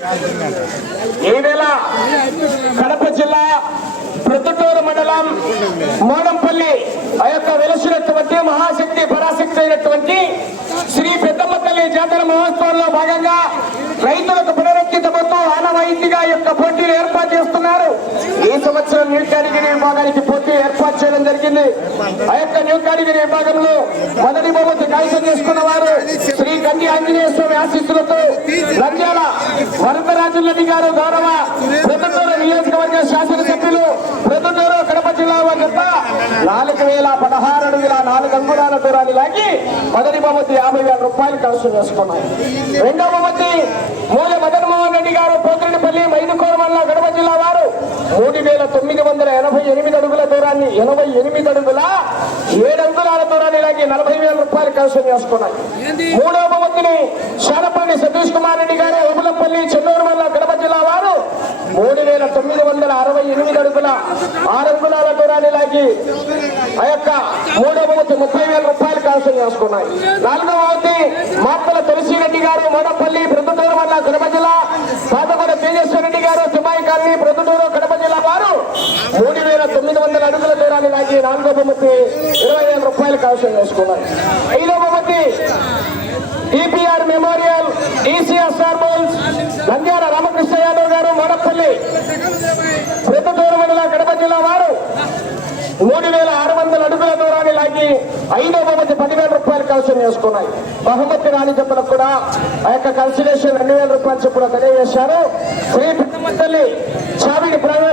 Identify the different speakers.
Speaker 1: ఈ నెల కడప జిల్లా ప్రొద్దుటూరు మండలం మోడంపల్లి. ఆ యొక్క వెలసినటువంటి మహాశక్తి పరాశక్తి అయినటువంటి శ్రీ పెద్దమ్మ తల్లి జాతర మహోత్సవంలో భాగంగా రైతులకు పునరుద్ధరించబోతూ ఆనవాయితీగా యొక్క పోటీలు ఏర్పాటు చేస్తున్నారు. ఈ సంవత్సరం న్యూ కేటగిరీ విభాగానికి పోటీ ఏర్పాటు చేయడం జరిగింది. ఆ యొక్క న్యూ కేటగిరీ విభాగంలో మొదటి బహుమతి కైసం చేసుకున్న వారు శ్రీ గండి ఆంజనేయ స్వామి ఆశీస్సులతో గారు గౌరవ ప్రొద్దుటూరు నియోజకవర్గ శాసనసభ్యులు ప్రొద్దుటూరు కడప జిల్లా వద్ద నాలుగు వేల పదహారు అడుగుల నాలుగు అంగుళాల దూరాన్ని లాగి మొదటి బహుమతి యాభై వేల రూపాయలు ఖర్చు చేసుకున్నాయి రెండవ బహుమతి మూల మదన్మోహన్ రెడ్డి గారు పోతిరెడ్డిపల్లి మైదుకోరమల్ల కడప జిల్లా వారు మూడు వేల తొమ్మిది వందల ఎనభై ఎనిమిది అడుగుల దూరాన్ని ఎనభై ఎనిమిది అడుగుల ఏడు అంగుళాల దూరాన్ని లాగి నలభై వేల రూపాయలు ఖర్చు చేసుకున్నాయి మూడవ బహుమతిని శానపల్లి సతీష్ కుమార్ రెడ్డి గారు ఉబులంపల్లి చెన్నూరు వల్ల కడప జిల్లా వారు మూడు వేల తొమ్మిది వందల అరవై ఎనిమిది అడుగుల ఆరు అంగుళాల దూరాన్ని లాగి ఆ యొక్క మూడవ ముప్పై వేల రూపాయలు కలుసు చేసుకున్నాయి. నాలుగవ బహుమతి మాతల తులసిరెడ్డి గారు మోడపల్లి ప్రొద్దుటూరు మండల కడప జిల్లా పాతగూడ తేజస్వర రెడ్డి గారు తిమ్మాయి కాలనీ ప్రొద్దుటూరు కడప జిల్లా వారు మూడు వేల తొమ్మిది వందల అడుగుల దూరాన్ని లాగి నాలుగో ఇరవై వేల రూపాయలు కలుసు చేసుకున్నారు ఐదో బహుమతి ఈపీఆర్ మెమోరియల్ ఈసీఎస్ఆర్ మోల్స్ నంద్యాల రామకృష్ణ యాదవ్ గారు మోడపల్లి ప్రొద్దుటూరు మండల కడప జిల్లా వారు మూడు వేల ఆరు వందల అడుగుల దూరాన్ని లాగి ఐదో బహుమతి పదివేల రూపాయలు కన్సిడర్ చేసుకున్నాయి. బహుమతి రాని చెప్పడం కూడా ఆ యొక్క కన్సిడరేషన్ రెండు వేల రూపాయలు చొప్పున తెలియజేశారు. శ్రీ పెద్దమ్మ తల్లి చావిడి ప్రైవేట్